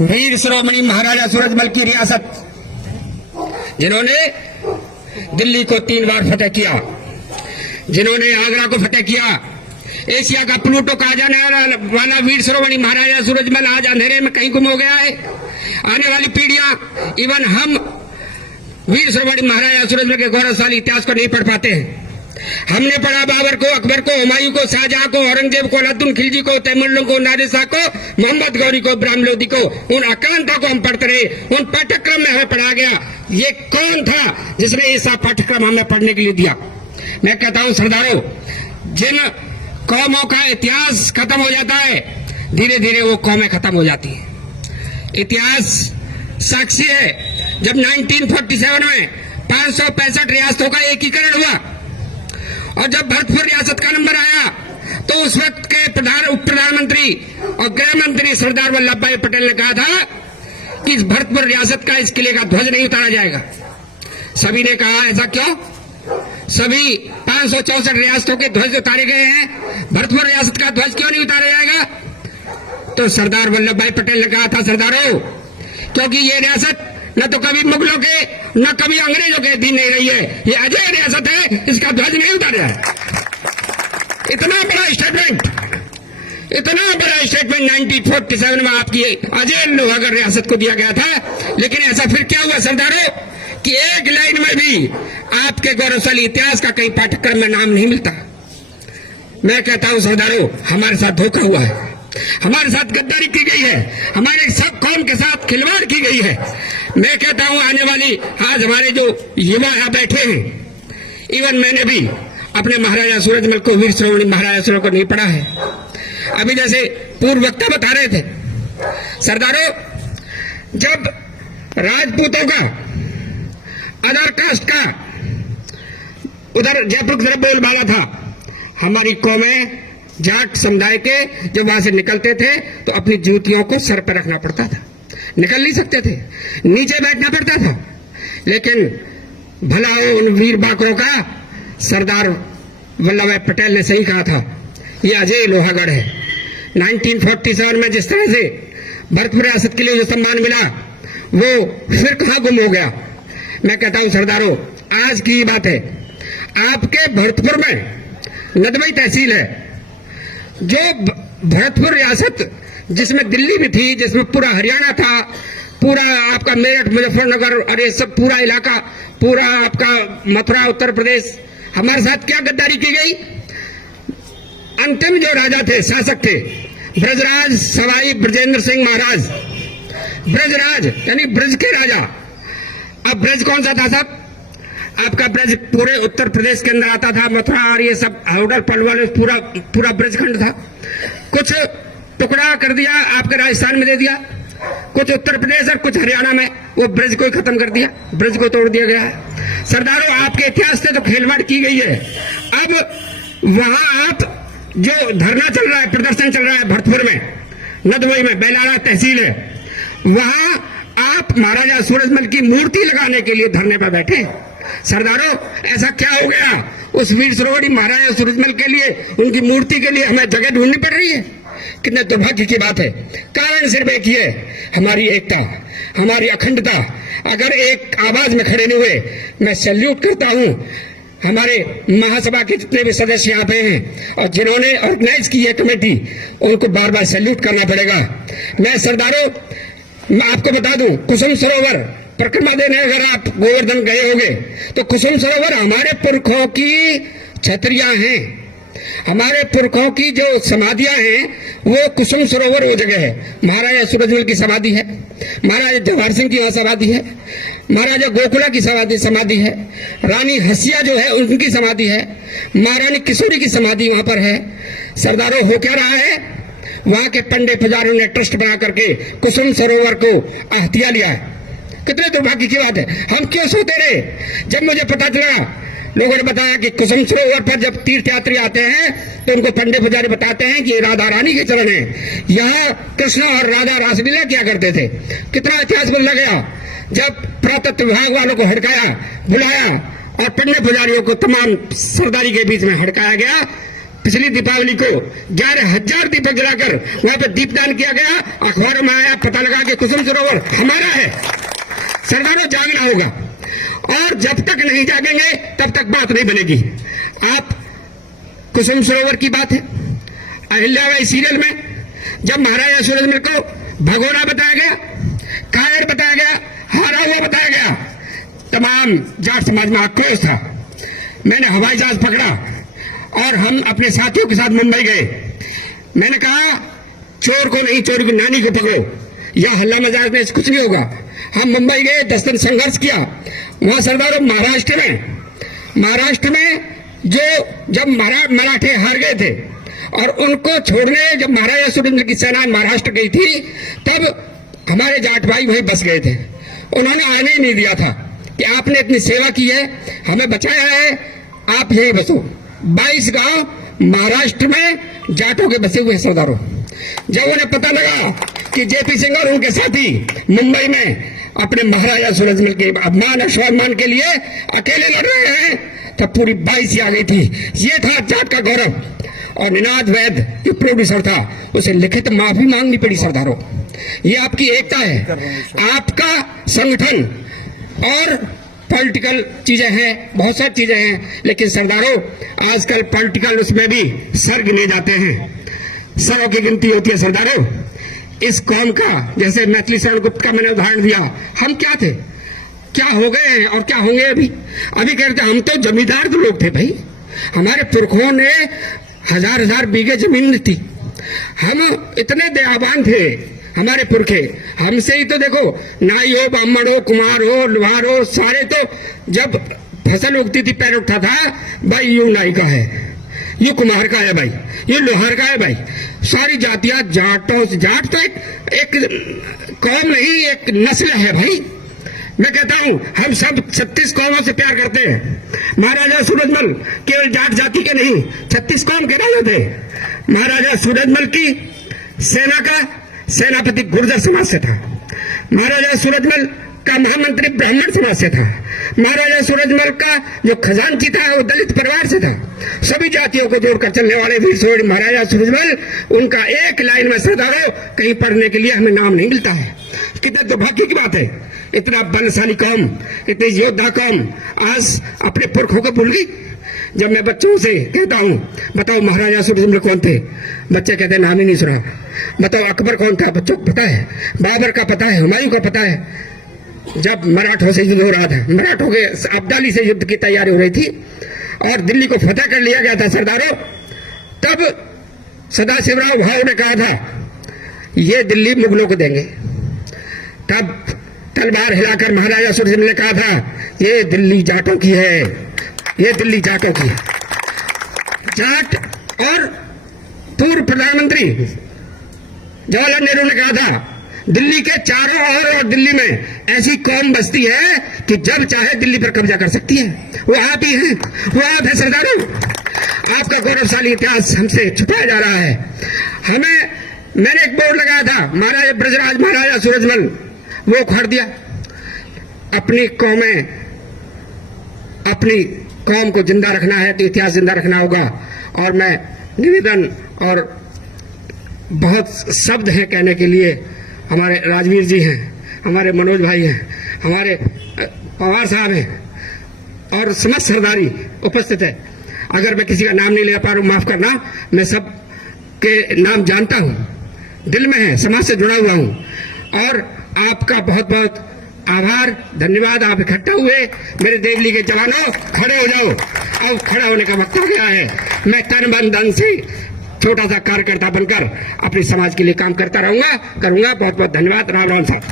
वीर शिरोमणि महाराजा सूरजमल की रियासत, जिन्होंने दिल्ली को 3 बार फतेह किया, जिन्होंने आगरा को फतेह किया, एशिया का प्लूटो कहा जाने वाला वीर शिरोमणि महाराजा सूरजमल आज अंधेरे में कहीं गुम हो गया है। आने वाली पीढ़ियां, इवन हम वीर शिरोमणि महाराजा सूरजमल के गौरवशाली इतिहास को नहीं पढ़ पाते हैं। हमने पढ़ा बाबर को, अकबर को, हुमायूं को, शाहजहां को, औरंगजेब को, अलाउद्दीन खिलजी को, तैमूर को, नादिर शाह को, मोहम्मद गौरी को, इब्राहिम लोदी को, उन आकांक्षा को हम पढ़ते रहे, उन पाठ्यक्रम में हमें पढ़ा गया। ये कौन था जिसने ऐसा पाठ्यक्रम हमें पढ़ने के लिए दिया? मैं कहता हूं सरदारों, जिन कौमों का इतिहास खत्म हो जाता है, धीरे धीरे वो कौमें खत्म हो जाती है। इतिहास साक्षी है, जब 1947 में 565 रियासतों का एकीकरण हुआ और जब भरतपुर रियासत का नंबर आया, तो उस वक्त के उप प्रधानमंत्री और गृह मंत्री सरदार वल्लभ भाई पटेल ने कहा था कि इस भरतपुर रियासत का, इस किले का ध्वज नहीं उतारा जाएगा। सभी ने कहा ऐसा क्यों? सभी 564 रियासतों के ध्वज उतारे गए हैं, भरतपुर रियासत का ध्वज क्यों नहीं उतारा जाएगा? तो सरदार वल्लभ भाई पटेल ने कहा था, सरदारों, क्योंकि ये रियासत न तो कभी मुगलों के न कभी अंग्रेजों के अधीन नहीं रही है, ये अजय रियासत है, इसका ध्वज नहीं उतारा है। इतना बड़ा स्टेटमेंट 1947 में आपकी अजय लोहागढ़ रियासत को दिया गया था। लेकिन ऐसा फिर क्या हुआ सरदारों कि एक लाइन में भी आपके गौरवशाली इतिहास का कहीं पाठ्यक्रम में नाम नहीं मिलता। मैं कहता हूं सरदारों, हमारे साथ धोखा हुआ है, हमारे साथ गद्दारी की गई है, हमारे सब कौम के साथ खिलवाड़ की गई है। मैं कहता हूं आने वाली, आज हमारे जो युवा यहां बैठे हैं, इवन मैंने भी अपने महाराजा सूरजमल को, वीर शिरोमणि महाराजा सूरजमल को नहीं पढ़ा है। अभी जैसे पूर्व वक्ता बता रहे थे सरदारों, जब राजपूतों का, अदर कास्ट का उधर जयपुर की तरफ बोलबाला था, हमारी कौमें जाट समुदाय के जब वहां से निकलते थे तो अपनी जूतियों को सर पर रखना पड़ता था, निकल नहीं सकते थे, नीचे बैठना पड़ता था। लेकिन भला हो उन वीर बाकरों का, सरदार वल्लभ भाई पटेल ने सही कहा था, ये अजय लोहागढ़ है। 1947 में जिस तरह से भरतपुर रियासत के लिए जो सम्मान मिला, वो फिर कहां गुम हो गया? मैं कहता हूं सरदारों, आज की बात है, आपके भरतपुर में नदबई तहसील है, जो भरतपुर रियासत जिसमें दिल्ली भी थी, जिसमें पूरा हरियाणा था, पूरा आपका मेरठ, मुजफ्फरनगर और ये सब पूरा इलाका, पूरा आपका मथुरा, उत्तर प्रदेश, हमारे साथ क्या गद्दारी की गई? अंतिम जो राजा थे, शासक थे, ब्रजराज सवाई ब्रजेंद्र सिंह महाराज, ब्रजराज यानी ब्रज के राजा। अब ब्रज कौन सा था साहब? आपका ब्रज पूरे उत्तर प्रदेश के अंदर आता था, मथुरा और ये सब हावड़ा पलवल, पूरा ब्रजखंड था। कुछ टुकड़ा कर दिया, आपके राजस्थान में दे दिया, कुछ उत्तर प्रदेश और कुछ हरियाणा में, वो ब्रज को खत्म कर दिया, ब्रज को तोड़ दिया गया है। सरदारों, आपके इतिहास से तो खेलवाड़ की गई है। अब वहां आप जो धरना चल रहा है, प्रदर्शन चल रहा है भरतपुर में, नदबई में, बेलारा तहसील है, वहां आप महाराजा सूरजमल की मूर्ति लगाने के लिए धरने पर बैठे। सरदारों, ऐसा क्या हो गया? उस वीर शिरोमणि महाराजा सूरजमल के लिए, उनकी मूर्ति के लिए हमें जगह ढूंढनी पड़ रही है। कितने दुर्भाग्य की बात है। कारण सिर्फ एक ही है, हमारी एकता, हमारी अखंडता। अगर एक आवाज में खड़े नहीं हुए, मैं सैल्यूट करता हूं हमारे महासभा के जितने भी सदस्य यहाँ पे हैं और जिन्होंने ऑर्गेनाइज की है कमेटी, उनको बार बार सैल्यूट करना पड़ेगा। मैं सरदारों, मैं आपको बता दूं, कुसुम सरोवर परिक्रमा देने अगर आप गोवर्धन गए होंगे तो कुसुम सरोवर हमारे पुरखों की छतरियां हैं, हमारे पुरखों की जो समाधियां हैं, वो कुसुम सरोवर वो जगह है। महाराजा सूरजमल की समाधि है, महाराजा जवाहर सिंह की वहां समाधि है, महाराजा गोकुला की समाधि है, रानी हसिया जो है उनकी समाधि है, महारानी किशोरी की समाधि वहां पर है। सरदारों, हो क्या रहा है? वहां के पंडे पुजारियों ने ट्रस्ट बना करके कुसुम सरोवर को आहतिया लिया है। कितने दुर्भाग्य की बात है। हम क्यों सोते रहे? जब मुझे पता चला, लोगों ने बताया कि कुसुम सरोवर पर जब तीर्थयात्री आते हैं तो उनको पंडे पुजारी बताते हैं कि राधा रानी के चरण है, यहाँ कृष्ण और राधा रासलीला किया करते थे। कितना इतिहास बदल गया जब पुरातत्व विभाग वालों को हड़काया, बुलाया और पंडे पुजारियों को तमाम सरदारी के बीच में हड़काया गया, पिछली दीपावली को 11,000 दीपक जलाकर वहां पर दीपदान किया गया। अखबारों में आया, पता लगा कि कुसुम सरोवर हमारा है। सरदारों, जागना होगा और जब तक नहीं जागेंगे तब तक बात नहीं बनेगी। आप कुसुम सरोवर की बात है, अहिल्याबाई सीरियल में जब महाराजा सूरजमल को भगोड़ा बताया गया, कायर बताया गया, हारा हुआ बताया गया, तमाम जाट समाज में आक्रोश था। मैंने हवाई जहाज पकड़ा और हम अपने साथियों के साथ मुंबई गए। मैंने कहा, चोर को नहीं, चोर की नानी को पकड़ो, या हल्ला मजाक में कुछ नहीं होगा। हम मुंबई गए, 10 दिन संघर्ष किया। वहां सरदारों, महाराष्ट्र में जब मराठे हार गए थे और उनको छोड़ने जब महाराजा सूरजमल की सेना महाराष्ट्र गई थी, तब हमारे जाट भाई वहीं बस गए थे। उन्होंने आने ही नहीं दिया था कि आपने इतनी सेवा की है, हमें बचाया है, आप यहीं बसो। 22 गांव महाराष्ट्र में जाटों के बसे हुए सरदारों। जब उन्हें पता लगा कि जेपी सिंह और उनके साथी मुंबई में अपने महाराजा सूरजमल के अपमान और स्वाभिमान के लिए अकेले लड़ रहे हैं, तब पूरी 22 आ गई थी। ये था जाट का गौरव। और निनाद वैद्य जो प्रोड्यूसर था, उसे लिखित माफी मांगनी पड़ी सरदारों। ये आपकी एकता है, आपका संगठन और पॉलिटिकल चीजें हैं, बहुत सारी चीजें हैं, लेकिन सरदारों आजकल पॉलिटिकल उसमें भी सर गिने जाते हैं, सरों की गिनती होती है सरदारों। इस कौम का, जैसे मैथिली शरण गुप्त का मैंने उदाहरण दिया, हम क्या थे, क्या हो गए हैं और क्या होंगे अभी कहते हम तो जमींदार तो लोग थे भाई। हमारे पुरखों ने हजार बीघे जमीन थी, हम इतने दयावान थे हमारे पुरखे। हमसे ही तो देखो, नाई हो, ब्राह्मण हो, कुमार हो, लोहार हो, सारे तो जब फसल उगती थी पैर उठता था, भाई यूं नाई का है, ये कुम्हार का है भाई, ये लोहार का है भाई। सारी जातियां जाटों से, जाट तो एक कौम नहीं, एक नस्ल है भाई। मैं कहता हूं हम सब 36 कौमों से प्यार करते हैं। महाराजा सूरजमल केवल जाट जाति के नहीं, 36 कौम के राजा थे। महाराजा सूरजमल की सेना का सेनापति गुर्जर समाज से था। महाराजा सूरजमल का महामंत्री ब्राह्मण समाज से था। महाराजा सूरजमल का जो खजांची था वो दलित परिवार से था। सभी जातियों को जोड़कर चलने वाले वीर शूर महाराजा सूरजमल, उनका एक लाइन में सरदारों कहीं पढ़ने के लिए हमें नाम नहीं मिलता है। कितने दुर्भाग्य की बात है, इतना बलशाली कौम, इतनी योद्धा कौम आज अपने पुरखों को भूल गई। जब मैं बच्चों से कहता हूं, बताओ महाराजा सूरजमल कौन थे, बच्चे कहते हैं नाम ही नहीं सुना। बताओ अकबर कौन था, बच्चों को पता है। बाबर का पता है, हुमायूं का पता है। जब मराठों से युद्ध हो रहा था, मराठों के अब्दाली से युद्ध की तैयारी हो रही थी और दिल्ली को फतेह कर लिया गया था सरदारों, तब सदाशिवराव भाऊ ने कहा था ये दिल्ली मुगलों को देंगे। तब तलवार हिलाकर महाराजा सूरजमल ने कहा था ये दिल्ली जाटों की है, ये दिल्ली जाटों की है। जाट और पूर्व प्रधानमंत्री जवाहरलाल नेहरू ने कहा था दिल्ली के चारों ओर और दिल्ली में ऐसी कौम बसती है कि जब चाहे दिल्ली पर कब्जा कर सकती है। वो आप ही हैं, वो आप है सरदारों। आपका गौरवशाली इतिहास हमसे छुपाया जा रहा है। मैंने एक बोर्ड लगाया था, महाराजा ब्रजराज महाराजा सूरजमल, वो उखाड़ दिया। अपनी कौम को जिंदा रखना है तो इतिहास जिंदा रखना होगा। और मैं निवेदन, और बहुत शब्द हैं कहने के लिए, हमारे राजवीर जी हैं, हमारे मनोज भाई हैं, हमारे पवार साहब हैं और समस्त सरदारी उपस्थित है। अगर मैं किसी का नाम नहीं ले पा रहा हूं, माफ करना। मैं सब के नाम जानता हूं, दिल में है, समाज से जुड़ा हुआ हूं। और आपका बहुत बहुत आभार, धन्यवाद। आप इकट्ठा हुए, मेरे देवली के जवानों खड़े हो जाओ। अब खड़ा होने का वक्त आ गया है। मैं तन मन धन से छोटा सा कार्यकर्ता बनकर अपने समाज के लिए काम करता करूंगा। बहुत बहुत धन्यवाद। राम राम साहब।